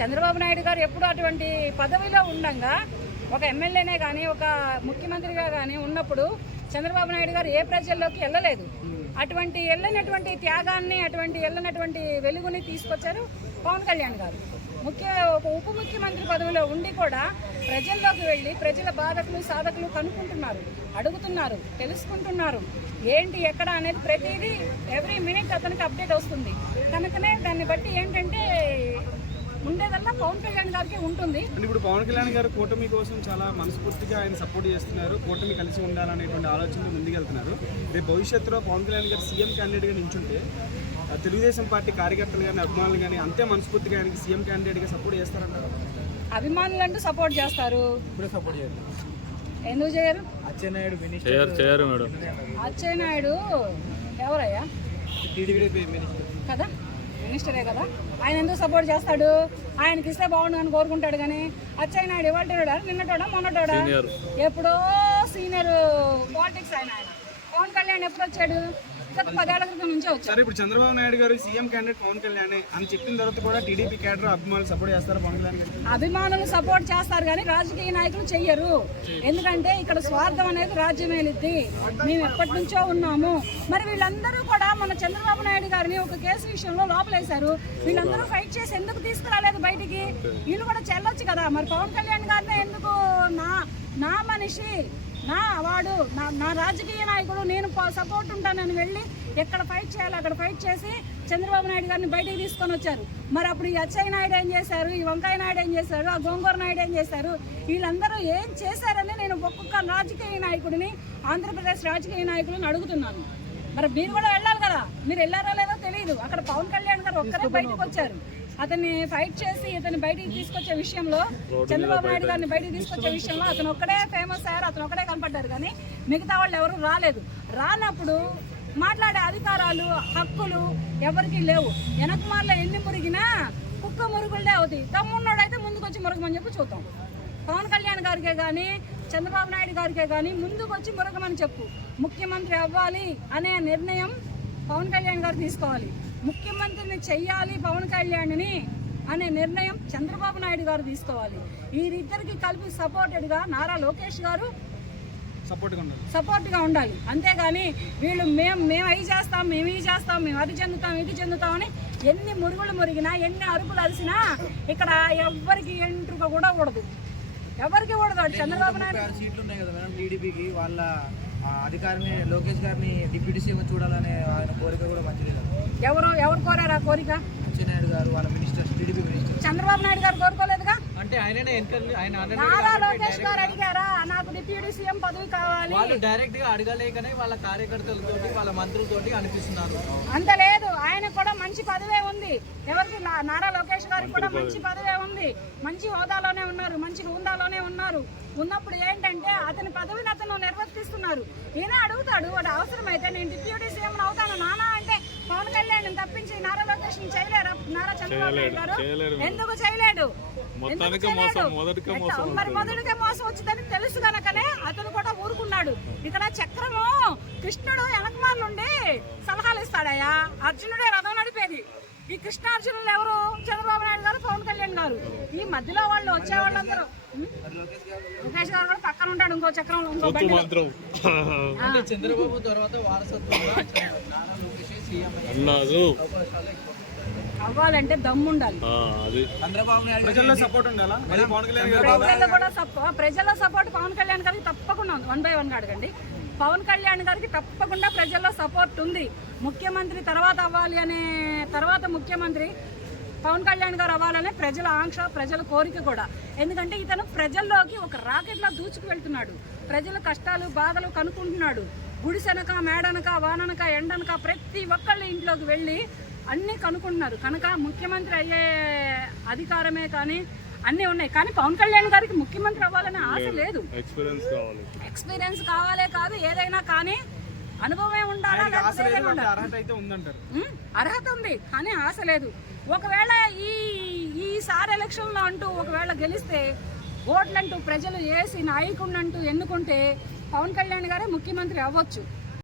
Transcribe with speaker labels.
Speaker 1: చంద్రబాబు నాయుడు గారు ఎప్పుడు అటువంటి పదవిలో ఉండంగా ఒక ఎమ్మెల్యేనే కానీ ఒక ముఖ్యమంత్రిగా కానీ ఉన్నప్పుడు చంద్రబాబు నాయుడు గారు ఏ ప్రజల్లోకి వెళ్ళలేదు. అటువంటి వెళ్ళినటువంటి త్యాగాన్ని అటువంటి వెళ్ళనటువంటి వెలుగుని తీసుకొచ్చారు పవన్ కళ్యాణ్ గారు. ముఖ్య ఒక ఉప ముఖ్యమంత్రి పదవిలో ఉండి కూడా ప్రజల్లోకి వెళ్ళి ప్రజల బాధకులు సాధకులు కనుక్కుంటున్నారు అడుగుతున్నారు తెలుసుకుంటున్నారు. ఏంటి ఎక్కడ అనేది ప్రతిదీ ఎవ్రీ మినిట్ అతనికి అప్డేట్ వస్తుంది. కనుకనే దాన్ని బట్టి ఏంటంటే ఉండేదల్లా పవన్ కళ్యాణ్ గారికి ఉంటుంది.
Speaker 2: ఇప్పుడు పవన్ కళ్యాణ్ గారు కూటమి కోసం చాలా మనస్ఫూర్తిగా ఆయన సపోర్ట్ చేస్తున్నారు. కూటమి కలిసి ఉండాలనేటువంటి ఆలోచనతో ముందుకెళ్తున్నారు. రేపు భవిష్యత్తులో పవన్ కళ్యాణ్ గారు సీఎం క్యాండిడేట్గా నించుంటే ఆ తెలుగుదేశం పార్టీ కార్యకర్తలు కానీ అభిమానులు కానీ అంతే మనస్ఫూర్తిగా ఆయనకి సీఎం క్యాండిడేట్గా సపోర్ట్ చేస్తారంటారు?
Speaker 1: అభిమానులు అంటూ సపోర్ట్ చేస్తారు.
Speaker 3: ఇప్పుడే సపోర్ట్
Speaker 1: ఎందుకు చేయరు?
Speaker 4: చేయరు చేయరు మేడం.
Speaker 1: అచ్చెన్నాయుడు ఎవరయ్యా?
Speaker 3: టీడీపీ మినిస్టర్
Speaker 1: కదా? మినిస్టరే కదా. ఆయన ఎందుకు సపోర్ట్ చేస్తాడు? ఆయనకి ఇస్తే బాగుండు అని కోరుకుంటాడు కానీ అచ్చెన్నాయుడు ఇవాళ నిన్నటోడా? మొన్నటోడా? ఎప్పుడో సీనియర్ పాలిటిక్స్ ఆయన ఆయన. పవన్ కళ్యాణ్ ఎప్పుడు వచ్చాడు? గత పదేళ్ళ క్రితం నుంచే వచ్చాడు
Speaker 2: సరే ఇప్పుడు చంద్రబాబు నాయుడు గారు సీఎం క్యాండిడేట్ పవన్ కళ్యాణ్ అని చెప్పిన తర్వాత కూడా టీడీపీ క్యాడర్ అభిమానులు సపోర్ట్ చేస్తారు పవన్ కళ్యాణ్
Speaker 1: అభిమానులు సపోర్ట్ చేస్తారు కానీ రాజకీయ నాయకులు చెయ్యరు. ఎందుకంటే ఇక్కడ స్వార్థం అనేది రాజ్యం ఏలిద్ది మేము ఎప్పటి నుంచో ఉన్నాము. మరి వీళ్ళందరూ కూడా మన చంద్రబాబు నాయుడు గారిని ఒక కేసు విషయంలో లోపలేశారు. వీళ్ళందరూ ఫైట్ చేసి ఎందుకు తీసుకురాలేదు బయటికి? వీళ్ళు కూడా చెల్లొచ్చు కదా. మరి పవన్ కళ్యాణ్ గారిని ఎందుకు నా నా మనిషి? నా వాడు నా నా రాజకీయ నాయకుడు నేను సపోర్ట్ ఉంటానని వెళ్ళి ఎక్కడ ఫైట్ చేయాలి అక్కడ ఫైట్ చేసి చంద్రబాబు నాయుడు గారిని బయటికి తీసుకొని వచ్చారు. మరి అప్పుడు ఈ అచ్చయ్య నాయుడు ఏం చేశారు? ఈ వంకాయ నాయుడు ఏం చేశారు? ఆ గోంగూర నాయుడు ఏం చేశారు? వీళ్ళందరూ ఏం చేశారని నేను ఒక్కొక్క రాజకీయ నాయకుడిని ఆంధ్రప్రదేశ్ రాజకీయ నాయకులను అడుగుతున్నాను. మరి మీరు కూడా వెళ్ళాలి కదా? మీరు వెళ్ళారో లేదో తెలియదు అక్కడ పవన్ కళ్యాణ్ గారు ఒక్కరే బయటకు వచ్చారు. అతన్ని ఫైట్ చేసి ఇతన్ని బయటికి తీసుకొచ్చే విషయంలో చంద్రబాబు నాయుడు గారిని బయటికి తీసుకొచ్చే విషయంలో అతను ఒక్కడే ఫేమస్ అయ్యారు అతను ఒక్కడే కనపడ్డారు. కానీ మిగతా వాళ్ళు ఎవరు రాలేదు. రానప్పుడు మాట్లాడే అధికారాలు హక్కులు ఎవరికి లేవు. వెనకమార్లో ఎన్ని మురిగినా కుక్క మురుగులే అవుతాయి తమ్మున్నోడైతే ముందుకు వచ్చి మురగమని చెప్పి చూద్దాం. పవన్ కళ్యాణ్ గారికే కానీ చంద్రబాబు నాయుడు గారికే కానీ ముందుకు వచ్చి మురగమని చెప్పు. ముఖ్యమంత్రి అవ్వాలి అనే నిర్ణయం పవన్ కళ్యాణ్ గారు తీసుకోవాలి. ముఖ్యమంత్రిని చెయ్యాలి పవన్ కళ్యాణ్ని అనే నిర్ణయం చంద్రబాబు నాయుడు గారు తీసుకోవాలి. వీరిద్దరికి కలిపి సపోర్టెడ్గా నారా లోకేష్ గారు
Speaker 2: సపోర్ట్గా ఉండాలి.
Speaker 1: అంతేగాని వీళ్ళు మేము మేము అవి చేస్తాం మేము ఇది చేస్తాం మేము అది చెందుతాం ఇది చెందుతామని ఎన్ని మురుగులు మురిగినా ఎన్ని అరుపులు అరిసినా ఇక్కడ ఎవ్వరికి ఎంట్రుక కూడా కూడదు ఎవరికి కూడదు చంద్రబాబు నాయుడు
Speaker 3: సీట్లు ఉన్నాయి కదా మేడం టీడీపీకి. వాళ్ళ అధికారిని లోకేష్ గారిని డిప్యూటీ సీఎం చూడాలనే ఆయన కోరిక కూడా మంచిది కదా.
Speaker 1: ఎవరు ఎవరు కోరారు ఆ కోరిక?
Speaker 3: అచ్చెన్నాయుడు గారు వాళ్ళ minister TDP minister
Speaker 1: Chandrababu Naidu గారు కోరుకోలేదుగా?
Speaker 3: అంటే ఆయననే ఎన్నికలు ఆయన
Speaker 1: నారా లోకేష్ గారు అడిగారా? నాకు డిప్యూటీ సీఎం పదవి కావాలి.
Speaker 3: వాళ్ళు డైరెక్ట్గా అడగలేకనే వాళ్ళ కార్యకర్తలతోటి వాళ్ళ మంత్రులతోటి అనిపిస్తున్నారు.
Speaker 1: అంత లేదు. ఆయన కూడా మంచి పదవే ఉంది. ఎవరికి? నా- నారా లోకేష్ గారికి కూడా మంచి పదవే. ఉంది. మంచి హోదాలోనే ఉన్నారు. మంచి హోదాలోనే ఉన్నారు. ఉన్నప్పుడు ఏంటంటే అతని పదవిని అతను నిర్వర్తిస్తున్నారు. ఈయన అడుగుతాడు వాడు అవసరమైతే నేను డిప్యూటీ సీఎం అవుతాను. నానా అంటే పవన్ కళ్యాణ్ తప్పించి నారా లోకేష్ చేయలేరా? నారా చంద్రబాబు నాయుడు గారు. ఎందుకు చేయలేడు?
Speaker 4: మొత్తానికే
Speaker 1: ఎందుకు
Speaker 4: మోసం,
Speaker 1: చేయలేడు?
Speaker 4: మొదటికే
Speaker 1: ఎట్లా?
Speaker 4: మోసం
Speaker 1: మరి మొదటికే మోసం వచ్చిందని తెలుసు కనుకనే అతను కూడా ఊరుకున్నాడు. ఇక్కడ చక్రము కృష్ణుడు వెనకమాలుండి సలహాలు ఇస్తాడయ్యా. అర్జునుడే రథం నడిపేది. ఈ కృష్ణార్జునులు ఎవరు? చంద్రబాబు నాయుడు గారు పవన్ కళ్యాణ్ గారు. ఈ మధ్యలో వాళ్ళు వచ్చే వాళ్ళందరూ? లోకేష్ గారు కూడా పక్కన ఉంటాడు ఇంకో చక్రం ఇంకో
Speaker 3: అంటే చంద్రబాబు తర్వాత వారసత్వంగా
Speaker 4: అన్నాదు.
Speaker 1: అవ్వాలంటే దమ్ము ఉండాలి.
Speaker 4: ఆ, అది.
Speaker 3: చంద్రబాబు నాయుడు గారు
Speaker 2: ప్రజల్లో సపోర్ట్ ఉండాలా మళ్ళీ పవన్ కళ్యాణ్ గారు
Speaker 1: ప్రజల్లో కూడా సపో- ప్రజల్లో సపోర్ట్ పవన్ కళ్యాణ్ గారికి తప్పకుండా ఉంది. వన్ బై వన్ అడగండి. పవన్ కళ్యాణ్ గారికి తప్పకుండా ప్రజల్లో సపోర్ట్ ఉంది. ముఖ్యమంత్రి తర్వాత అవ్వాలి అనే తర్వాత ముఖ్యమంత్రి పవన్ కళ్యాణ్ గారు అవ్వాలనే ప్రజల ఆంక్ష ప్రజల కోరిక కూడా. ఎందుకంటే ఇతను ప్రజల్లోకి ఒక రాకెట్లా దూచుకు వెళ్తున్నాడు. ప్రజల కష్టాలు బాధలు కనుక్కుంటున్నాడు. గుడిసెనక మేడనక వాననక ఎండనక ప్రతి ఒక్కళ్ళ ఇంట్లోకి వెళ్ళి అన్నీ కనుక్కుంటున్నారు కనుక ముఖ్యమంత్రి అయ్యే అధికారమే కానీ అన్నీ ఉన్నాయి. కానీ పవన్ కళ్యాణ్ గారికి ముఖ్యమంత్రి అవ్వాలనే ఆశ లేదు.
Speaker 4: ఎక్స్పీరియన్స్ కావాలి.
Speaker 1: ఎక్స్పీరియన్స్ కావాలే కాదు ఏదైనా కానీ అనుభవమే ఉండాలా
Speaker 2: ఆయనకి ఆశ
Speaker 1: లేకపోతే
Speaker 2: లేదు
Speaker 1: ఏదైనా
Speaker 2: అంటే
Speaker 1: ఉండాలా?
Speaker 2: అర్హత అయితే ఉందంటారు.
Speaker 1: ఉమ్, అర్హత ఉంది కానీ ఆశ లేదు. ఒకవేళ ఈ ఈసారి ఎలక్షన్లో అంటూ ఒకవేళ గెలిస్తే ఓట్లంటూ ప్రజలు వేసి నాయకుడినంటూ ఎన్నుకుంటే పవన్ కళ్యాణ్ గారే ముఖ్యమంత్రి అవ్వచ్చు.